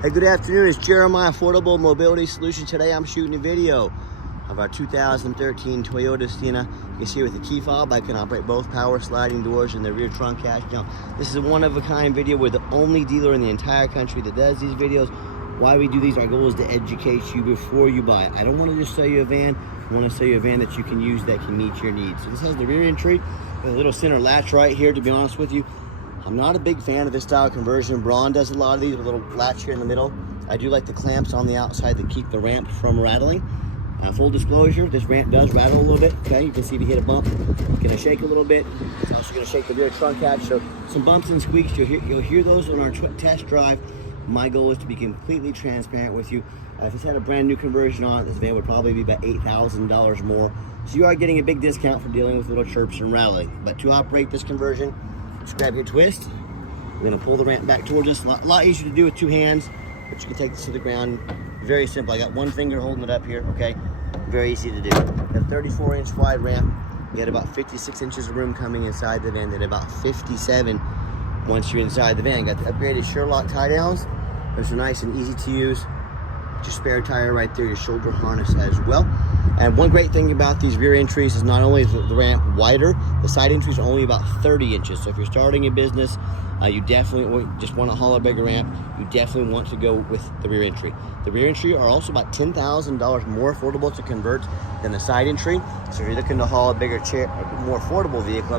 Hey, good afternoon. It's Jeremiah Affordable Mobility Solutions. Today I'm shooting a video of our 2013 Toyota Sienna. You can see with the key fob, I can operate both power sliding doors and the rear trunk catch. Now, this is a one-of-a-kind video. We're the only dealer in the entire country that does these videos. Why we do these, our goal is to educate you before you buy it. I don't want to just sell you a van. I want to sell you a van that you can use that can meet your needs. So this has the rear entry, a little center latch right here, to be honest with you. I'm not a big fan of this style conversion. Braun does a lot of these with a little latch here in the middle. I do like the clamps on the outside that keep the ramp from rattling. Full disclosure, this ramp does rattle a little bit. Okay, you can see if you hit a bump, it's gonna shake a little bit. It's also gonna shake the rear trunk catch. So some bumps and squeaks, you'll hear those on our test drive. My goal is to be completely transparent with you. If this had a brand new conversion on it, this van would probably be about $8,000 more. So you are getting a big discount for dealing with little chirps and rattling. But to operate this conversion, just grab your twist. We're gonna pull the ramp back towards us. A lot easier to do with two hands, but you can take this to the ground. Very simple. I got one finger holding it up here, okay? Very easy to do. We have 34-inch wide ramp. We had about 56 inches of room coming inside the van, then about 57 once you're inside the van. Got the upgraded Sherlock tie downs. Those are nice and easy to use. Your spare tire right there, your shoulder harness as well. And one great thing about these rear entries is not only is the ramp wider, the side entries are only about 30 inches. So if you're starting a business, you definitely just want to haul a bigger ramp. You definitely want to go with the rear entry. The rear entry are also about $10,000 more affordable to convert than the side entry. So if you're looking to haul a bigger chair, a more affordable vehicle,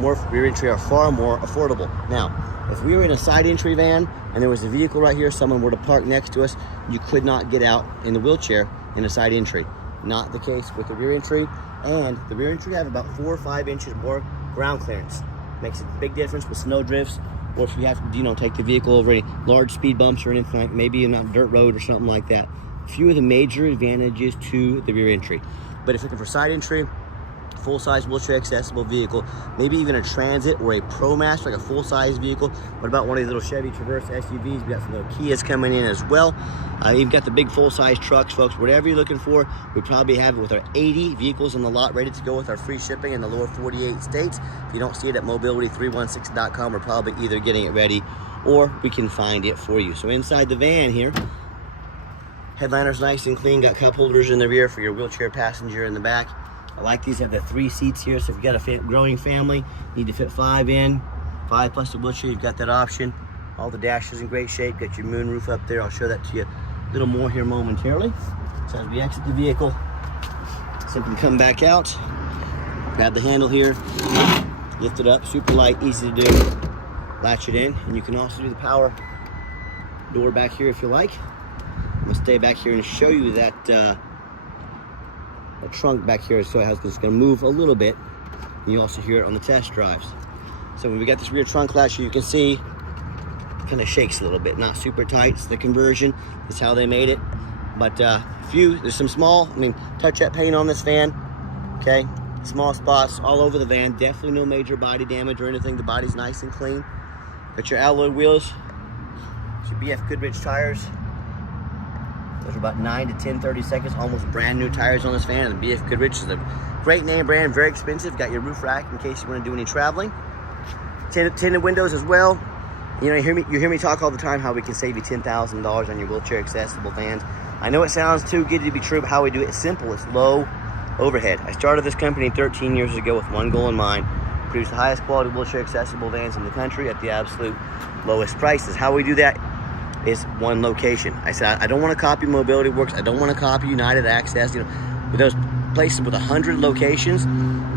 more rear entry are far more affordable. Now, if we were in a side entry van and there was a vehicle right here, someone were to park next to us, you could not get out in the wheelchair in a side entry. Not the case with the rear entry. And the rear entry have about 4 or 5 inches more ground clearance. Makes a big difference with snow drifts, or if you have to, take the vehicle over any large speed bumps or anything, like maybe in a dirt road or something like that. A few of the major advantages to the rear entry. But if you're looking for side entry, full-size wheelchair accessible vehicle, maybe even a Transit or a ProMaster, like a full-size vehicle. What about one of these little Chevy Traverse SUVs? We got some little Kias coming in as well. You've got the big full-size trucks, folks. Whatever you're looking for, we probably have it with our 80 vehicles on the lot ready to go with our free shipping in the lower 48 states. If you don't see it at mobility316.com, we're probably either getting it ready or we can find it for you. So inside the van here, headliner's nice and clean, got cup holders in the rear for your wheelchair passenger in the back. I like these, have the 3 seats here, so if you've got a growing family, need to fit 5 in, 5 plus the wheelchair, you've got that option. All the dash is in great shape, got your moon roof up there. I'll show that to you a little more here momentarily. So as we exit the vehicle, simply come back out, grab the handle here, lift it up, super light, easy to do, latch it in, and you can also do the power door back here if you like. I'm gonna stay back here and show you that the trunk back here, so it's going to move a little bit, and you also hear it on the test drives. So when we got this rear trunk latch here, you can see it kind of shakes a little bit, not super tight. It's the conversion, that's how they made it. But there's some small, touch-up paint on this van, okay? Small spots all over the van, definitely no major body damage or anything. The body's nice and clean. Got your alloy wheels, your BF Goodrich tires. Those are about 9 to 10, 30 seconds, almost brand new tires on this van. And the BF Goodrich is a great name brand, very expensive. Got your roof rack in case you want to do any traveling. Tinted windows as well. You hear me talk all the time how we can save you $10,000 on your wheelchair accessible vans. I know it sounds too good to be true, but how we do it is simple. It's low overhead. I started this company 13 years ago with one goal in mind: produce the highest quality wheelchair accessible vans in the country at the absolute lowest prices. How we do that is one location. I said, I don't want to copy Mobility Works. I don't want to copy United Access. With those places with 100 locations,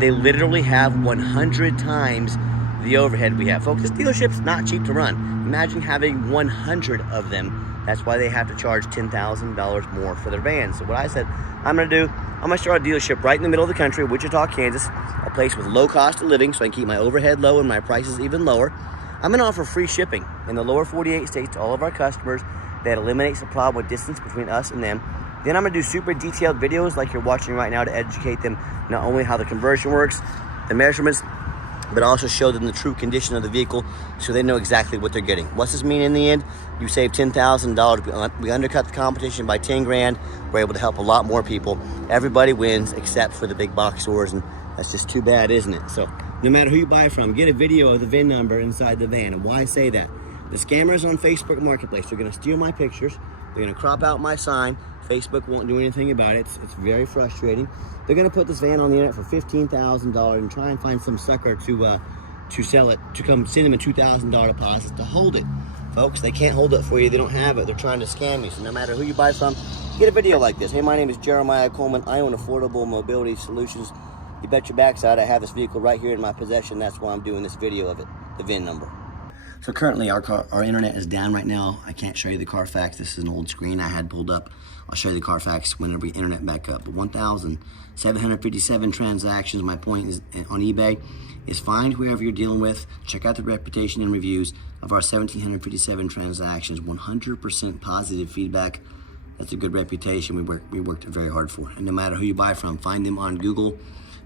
they literally have 100 times the overhead we have. Folks, this dealership's not cheap to run. Imagine having 100 of them. That's why they have to charge $10,000 more for their vans. So what I said I'm going to do, I'm going to start a dealership right in the middle of the country, Wichita, Kansas, a place with low cost of living so I can keep my overhead low and my prices even lower. I'm going to offer free shipping in the lower 48 states to all of our customers. That eliminates the problem with distance between us and them. Then I'm going to do super detailed videos like you're watching right now to educate them not only how the conversion works, the measurements, but also show them the true condition of the vehicle so they know exactly what they're getting. What's this mean in the end? You save $10,000. We undercut the competition by 10 grand. We're able to help a lot more people. Everybody wins except for the big box stores, and that's just too bad, isn't it? So no matter who you buy from, get a video of the VIN number inside the van. And why I say that? The scammers on Facebook Marketplace, they're gonna steal my pictures. They're gonna crop out my sign. Facebook won't do anything about it. It's very frustrating. They're gonna put this van on the internet for $15,000 and try and find some sucker to sell it, to come send them a $2,000 deposit to hold it. Folks, they can't hold it for you. They don't have it. They're trying to scam you. So no matter who you buy from, get a video like this. Hey, my name is Jeremiah Coleman. I own Affordable Mobility Solutions. You bet your backside I have this vehicle right here in my possession. That's why I'm doing this video of it, the VIN number. So currently our internet is down right now. I can't show you the Carfax. This is an old screen I had pulled up. I'll show you the Carfax whenever we internet back up. But 1,757 transactions. My point is on eBay is find whoever you're dealing with. Check out the reputation and reviews of our 1,757 transactions. 100% positive feedback. That's a good reputation we worked very hard for. And no matter who you buy from, find them on Google.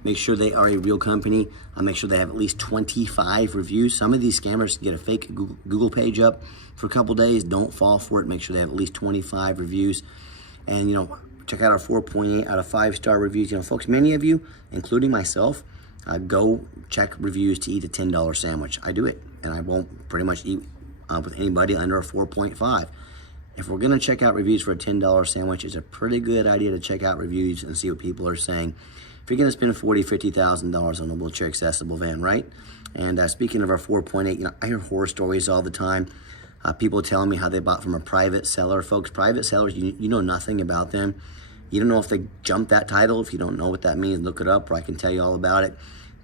Make sure they are a real company. Make sure they have at least 25 reviews. Some of these scammers get a fake Google page up for a couple days. Don't fall for it. Make sure they have at least 25 reviews. And, you know, check out our 4.8 out of 5-star reviews. You know, folks, many of you, including myself, go check reviews to eat a $10 sandwich. I do it, and I won't pretty much eat with anybody under a 4.5. If we're gonna check out reviews for a $10 sandwich, it's a pretty good idea to check out reviews and see what people are saying. If you're gonna spend $40,000, $50,000 on a wheelchair accessible van, right? And speaking of our 4.8, you know, I hear horror stories all the time. People telling me how they bought from a private seller. Folks, private sellers, you know nothing about them. You don't know if they jumped that title. If you don't know what that means, look it up, or I can tell you all about it.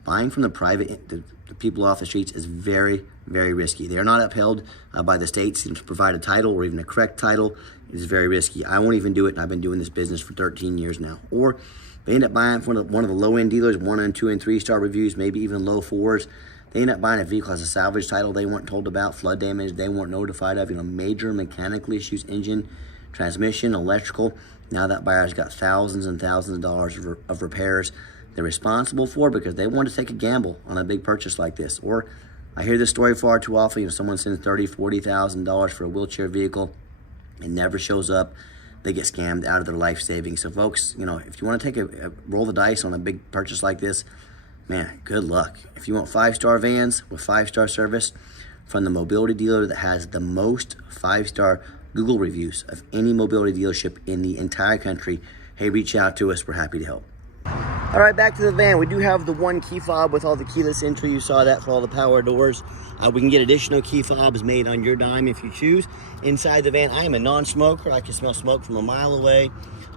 Buying from the people off the streets is very, very risky. They are not upheld by the states to provide a title or even a correct title. It is very risky. I won't even do it, and I've been doing this business for 13 years now. Or they end up buying from one of the low-end dealers, 1 and 2 and 3-star reviews, maybe even low 4s. They end up buying a vehicle as a salvage title they weren't told about, flood damage they weren't notified of, you know, major mechanical issues, engine, transmission, electrical. Now that buyer's got thousands and thousands of dollars of repairs they're responsible for because they want to take a gamble on a big purchase like this. Or I hear this story far too often. You know, someone sends $30,000, $40,000 for a wheelchair vehicle. It never shows up. They get scammed out of their life savings. So folks, you know, if you want to take roll the dice on a big purchase like this, man, good luck. If you want 5-star vans with 5-star service from the mobility dealer that has the most 5-star Google reviews of any mobility dealership in the entire country, hey, reach out to us. We're happy to help. All right, back to the van. We do have the one key fob with all the keyless entry. You saw that for all the power doors. We can get additional key fobs made on your dime if you choose. Inside the van, I am a non-smoker. I can smell smoke from a mile away.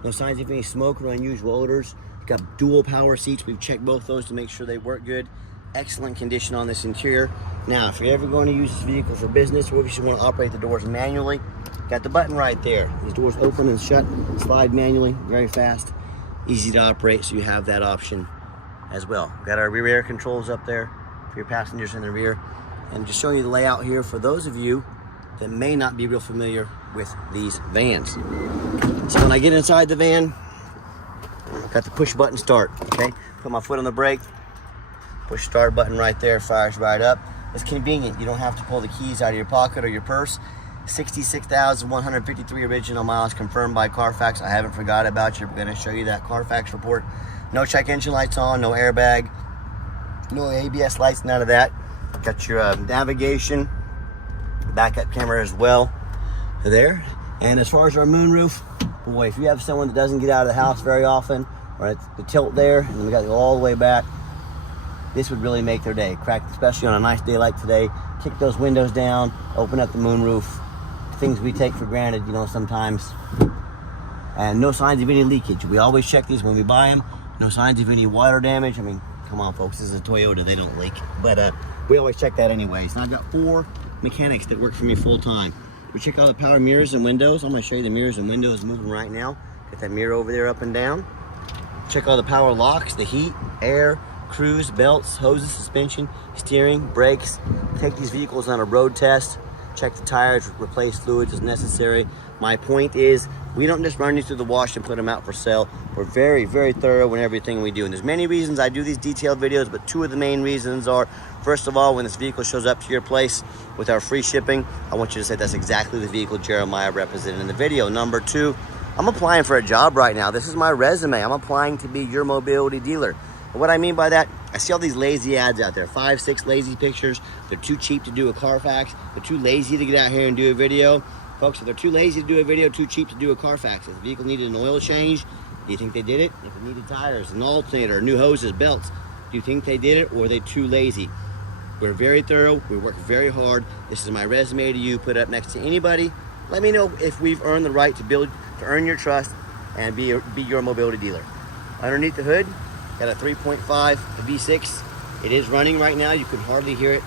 No signs of any smoke or unusual odors. Got dual power seats. We've checked both those to make sure they work good. Excellent condition on this interior. Now, if you're ever going to use this vehicle for business, or if you just want to operate the doors manually, got the button right there. These doors open and shut, slide manually, very fast. Easy to operate, so you have that option as well. Got our rear air controls up there for your passengers in the rear. And just showing you the layout here for those of you that may not be real familiar with these vans. So when I get inside the van, got the push button start, okay? Put my foot on the brake, push start button right there, fires right up. It's convenient. You don't have to pull the keys out of your pocket or your purse. 66,153 original miles confirmed by Carfax. I haven't forgot about you. We're going to show you that Carfax report. No check engine lights on, no airbag, no ABS lights, none of that. Got your navigation, backup camera as well there. And as far as our moonroof, boy, if you have someone that doesn't get out of the house very often, or it's the tilt there, and we got it all the way back, this would really make their day. Crack, especially on a nice day like today. Kick those windows down, open up the moonroof. Things we take for granted, you know, sometimes. And no signs of any leakage. We always check these when we buy them. No signs of any water damage. I mean, come on, folks, this is a Toyota, they don't leak. But we always check that anyways. And I've got 4 mechanics that work for me full time. We check out the power mirrors and windows. I'm gonna show you the mirrors and windows moving right now. Got that mirror over there up and down. Check all the power locks, the heat, air, cruise, belts, hoses, suspension, steering, brakes. Take these vehicles on a road test. Check the tires, replace fluids as necessary. My point is, we don't just run these through the wash and put them out for sale. We're very, very thorough in everything we do. And there's many reasons I do these detailed videos, but 2 of the main reasons are, first of all, when this vehicle shows up to your place with our free shipping, I want you to say that's exactly the vehicle Jeremiah represented in the video. Number 2, I'm applying for a job right now. This is my resume. I'm applying to be your mobility dealer. And what I mean by that, I see all these lazy ads out there, 5, 6 lazy pictures. They're too cheap to do a Carfax. They're too lazy to get out here and do a video. Folks, if they're too lazy to do a video, too cheap to do a Carfax. If the vehicle needed an oil change, do you think they did it? If it needed tires, an alternator, new hoses, belts, do you think they did it, or are they too lazy? We're very thorough. We work very hard. This is my resume to you. Put it up next to anybody. Let me know if we've earned the right to earn your trust and be your mobility dealer. Underneath the hood, got a 3.5 V6. It is running right now. You can hardly hear it.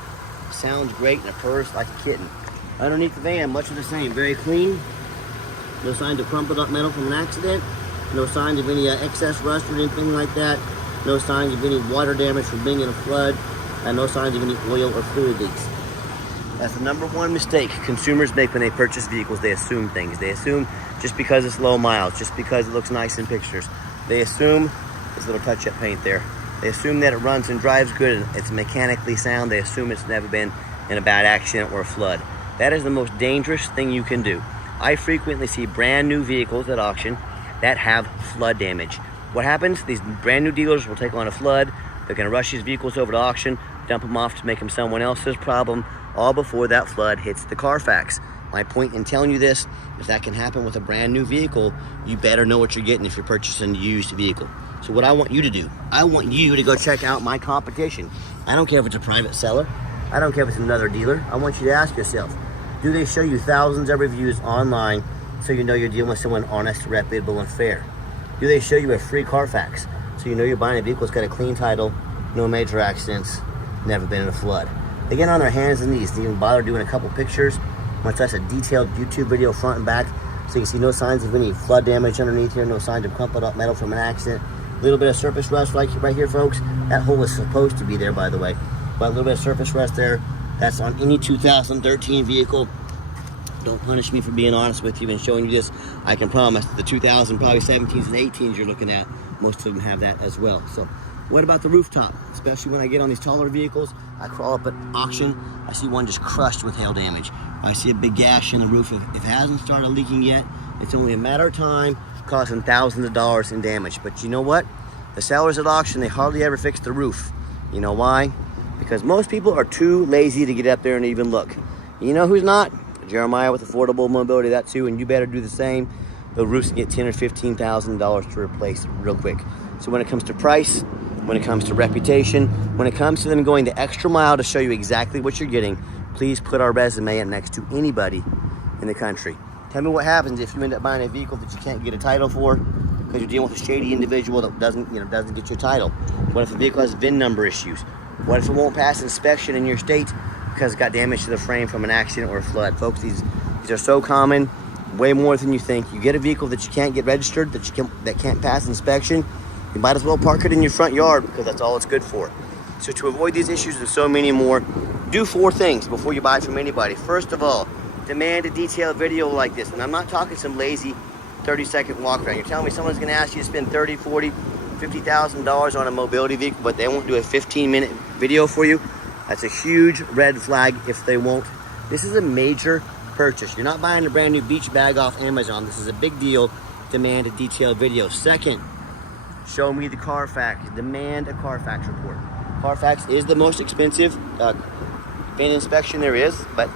It sounds great and it purrs like a kitten. Underneath the van, much of the same. Very clean. No signs of crumpled up metal from an accident. No signs of any excess rust or anything like that. No signs of any water damage from being in a flood. And no signs of any oil or fluid leaks. That's the number one mistake consumers make when they purchase vehicles. They assume things. They assume just because it's low miles, just because it looks nice in pictures. They assume there's a little touch-up paint there. They assume that it runs and drives good and it's mechanically sound. They assume it's never been in a bad accident or a flood. That is the most dangerous thing you can do. I frequently see brand new vehicles at auction that have flood damage. What happens? These brand new dealers will take on a flood. They're gonna rush these vehicles over to auction, dump them off to make them someone else's problem, all before that flood hits the Carfax. My point in telling you this is that can happen with a brand new vehicle. You better know what you're getting if you're purchasing a used vehicle. So what I want you to do, I want you to go check out my competition. I don't care if it's a private seller. I don't care if it's another dealer. I want you to ask yourself, do they show you thousands of reviews online so you know you're dealing with someone honest, reputable, and fair? Do they show you a free Carfax so you know you're buying a vehicle that's got a clean title, no major accidents, never been in a flood? They get on their hands and knees to even bother doing a couple pictures, much less a detailed YouTube video front and back, so you can see no signs of any flood damage underneath here, no signs of crumpled up metal from an accident. A little bit of surface rust right here, folks. That hole is supposed to be there, by the way. But a little bit of surface rust there. That's on any 2013 vehicle. Don't punish me for being honest with you and showing you this. I can promise the 2000, probably 17s and 18s you're looking at, most of them have that as well. So what about the rooftop? Especially when I get on these taller vehicles, I crawl up at auction, I see one just crushed with hail damage. I see a big gash in the roof. If it hasn't started leaking yet, it's only a matter of time, costing thousands of dollars in damage. But you know what? The sellers at auction, they hardly ever fix the roof. You know why? Because most people are too lazy to get up there and even look. You know who's not? Jeremiah with Affordable Mobility, that too, and you better do the same. The roofs can get $10,000 or $15,000 to replace real quick. So when it comes to price, when it comes to reputation, when it comes to them going the extra mile to show you exactly what you're getting, please put our resume up next to anybody in the country. Tell me what happens if you end up buying a vehicle that you can't get a title for because you're dealing with a shady individual that doesn't get your title. What if the vehicle has VIN number issues? What if it won't pass inspection in your state because it got damage to the frame from an accident or a flood? Folks, these are so common, way more than you think. You get a vehicle that you can't get registered, that can't pass inspection, you might as well park it in your front yard because that's all it's good for. So to avoid these issues and so many more, do 4 things before you buy from anybody. First of all, demand a detailed video like this. And I'm not talking some lazy 30-second walk around. You're telling me someone's gonna ask you to spend $30,000, $40,000, $50,000 on a mobility vehicle, but they won't do a 15-minute video for you? That's a huge red flag if they won't. This is a major purchase. You're not buying a brand new beach bag off Amazon. This is a big deal. Demand a detailed video. Second, show me the Carfax. Demand a Carfax report. Carfax is the most expensive VIN inspection there is, but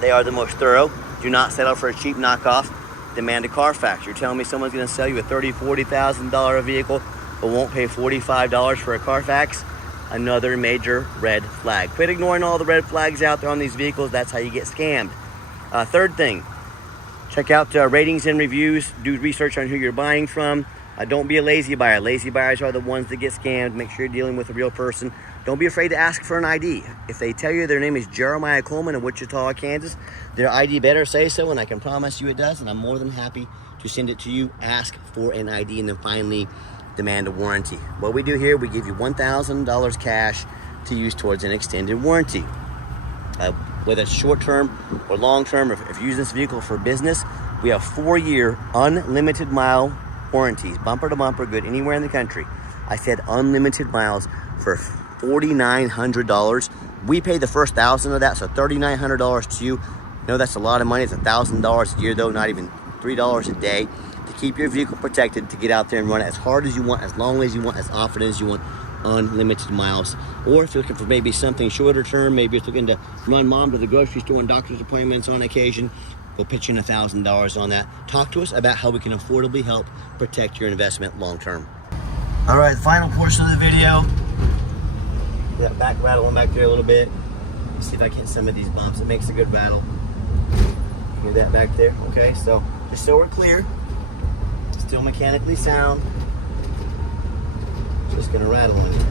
they are the most thorough. Do not settle for a cheap knockoff. Demand a Carfax. You're telling me someone's going to sell you a $30,000, $40,000 vehicle but won't pay $45 for a Carfax? Another major red flag. Quit ignoring all the red flags out there on these vehicles. That's how you get scammed. Third thing, check out ratings and reviews. Do research on who you're buying from. Don't be a lazy buyer. Lazy buyers are the ones that get scammed. Make sure you're dealing with a real person. Don't be afraid to ask for an ID. If they tell you their name is Jeremiah Coleman in Wichita, Kansas, their ID better say so, and I can promise you it does, and I'm more than happy to send it to you. Ask for an ID, and then finally demand a warranty. What we do here, we give you $1,000 cash to use towards an extended warranty. Whether it's short-term or long-term, if you're using this vehicle for business, we have 4-year unlimited mile warranties, bumper to bumper, good anywhere in the country. I said unlimited miles for $4,900. We pay the first $1,000 of that, so $3,900 to you. No, that's a lot of money. It's $1,000 a year, though, not even $3 a day, to keep your vehicle protected, to get out there and run it as hard as you want, as long as you want, as often as you want. unlimited miles. Or if you're looking for maybe something shorter term, maybe you're looking to run mom to the grocery store and doctor's appointments on occasion, we'll pitch in $1,000 on that. Talk to us about how we can affordably help protect your investment long term. All right, the final portion of the video. That back rattling back there a little bit. Let's see if I can hit some of these bumps. It makes a good rattle. Hear that back there? Okay, so just so we're clear, still mechanically sound. Just gonna rattle in here.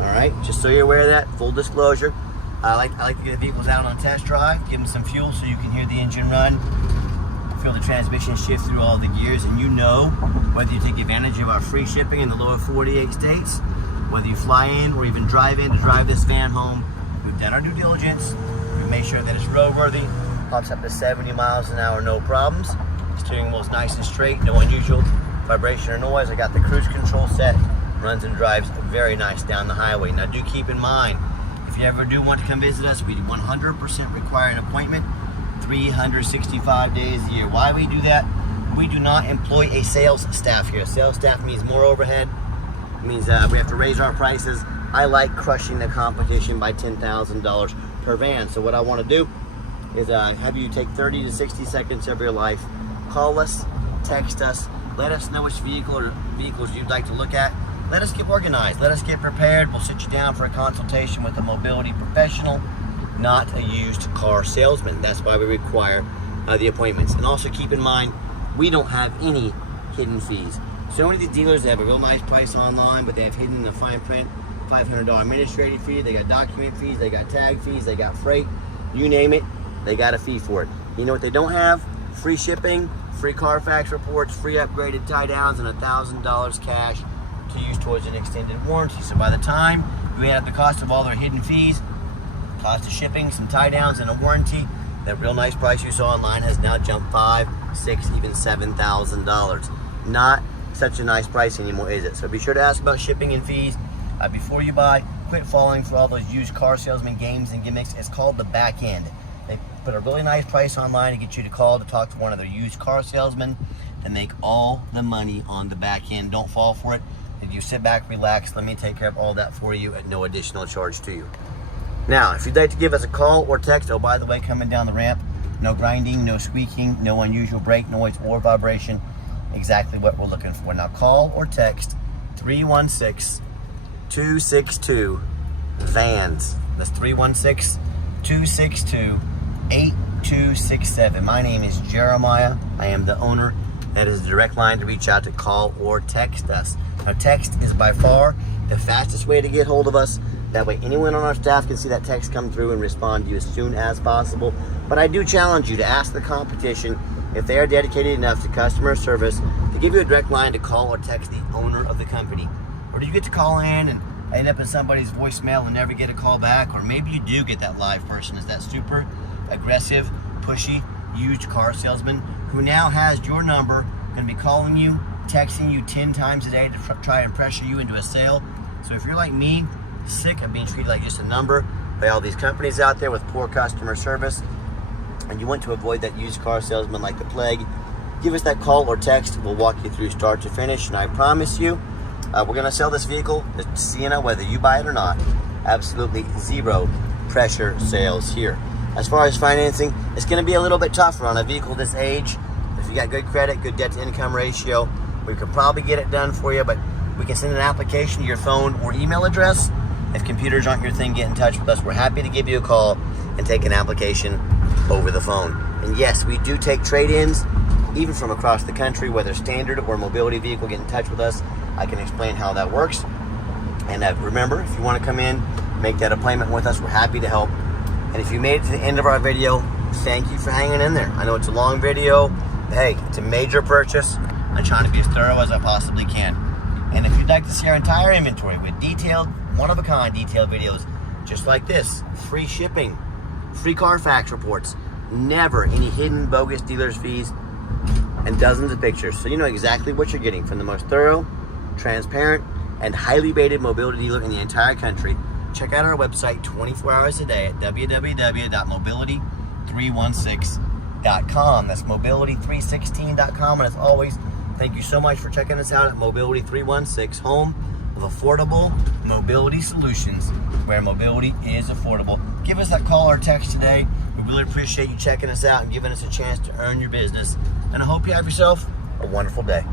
All right, just so you're aware of that, full disclosure. I like to get the vehicles out on a test drive, give them some fuel so you can hear the engine run, feel the transmission shift through all the gears, and you know whether you take advantage of our free shipping in the lower 48 states, whether you fly in or even drive in to drive this van home. We've done our due diligence. We've made sure that it's roadworthy, pumps up to 70 miles an hour, no problems. Steering wheel's nice and straight, no unusual vibration or noise. I got the cruise control set, runs and drives very nice down the highway. Now do keep in mind, if you ever do want to come visit us, we 100% require an appointment 365 days a year. Why we do that? We do not employ a sales staff here. Sales staff means more overhead. It means we have to raise our prices. I like crushing the competition by $10,000 per van. So what I want to do is have you take 30 to 60 seconds of your life. Call us, text us, let us know which vehicle or vehicles you'd like to look at. Let us get organized, let us get prepared. We'll sit you down for a consultation with a mobility professional, not a used car salesman. That's why we require the appointments. And also keep in mind, we don't have any hidden fees. So many of these dealers have a real nice price online, but they have hidden in the fine print $500 administrative fee, they got document fees, they got tag fees, they got freight, you name it, they got a fee for it. You know what they don't have? Free shipping, free Carfax reports, free upgraded tie downs, and $1,000 cash to use towards an extended warranty. So by the time you add up the cost of all their hidden fees, cost of shipping, some tie downs, and a warranty, that real nice price you saw online has now jumped $5,000, $6,000, even $7,000. Not such a nice price anymore, is it? So be sure to ask about shipping and fees before you buy. Quit falling for all those used car salesman games and gimmicks. It's called the back end. They put a really nice price online to get you to call to talk to one of their used car salesmen and make all the money on the back end. Don't fall for it. If you sit back, relax, let me take care of all that for you at no additional charge to you. Now, if you'd like to give us a call or text, oh, by the way, coming down the ramp, no grinding, no squeaking, no unusual brake noise or vibration. Exactly what we're looking for. Now, call or text 316-262-VANS. That's 316-262-8267. My name is Jeremiah. I am the owner. That is the direct line to reach out to call or text us. Now, text is by far the fastest way to get hold of us. That way anyone on our staff can see that text come through and respond to you as soon as possible. But I do challenge you to ask the competition if they are dedicated enough to customer service to give you a direct line to call or text the owner of the company. Or do you get to call in and end up in somebody's voicemail and never get a call back? Or maybe you do get that live person. Is that super aggressive, pushy, used car salesman who now has your number, going to be calling you, texting you 10 times a day to try and pressure you into a sale? So if you're like me, sick of being treated like just a number by all these companies out there with poor customer service, and you want to avoid that used car salesman like the plague, give us that call or text. We'll walk you through start to finish, and I promise you, we're going to sell this vehicle, the Sienna, whether you buy it or not. Absolutely zero pressure sales here. As far as financing, it's going to be a little bit tougher on a vehicle this age. If you got good credit, good debt to income ratio, we could probably get it done for you, but we can send an application to your phone or email address. If computers aren't your thing, get in touch with us. We're happy to give you a call and take an application over the phone. And yes, we do take trade-ins, even from across the country, whether standard or mobility vehicle. Get in touch with us. I can explain how that works. And remember, if you want to come in, make that appointment with us, we're happy to help. And if you made it to the end of our video, thank you for hanging in there. I know it's a long video, but hey, it's a major purchase. I'm trying to be as thorough as I possibly can. And if you'd like to see our entire inventory with detailed, one-of-a-kind detailed videos just like this, free shipping, free Carfax reports, never any hidden bogus dealer's fees, and dozens of pictures, so you know exactly what you're getting from the most thorough, transparent, and highly rated mobility dealer in the entire country. Check out our website 24 hours a day at www.mobility316.com. That's mobility316.com. And as always, thank you so much for checking us out at Mobility 316, home of affordable mobility solutions where mobility is affordable. Give us that call or text today. We really appreciate you checking us out and giving us a chance to earn your business. And I hope you have yourself a wonderful day.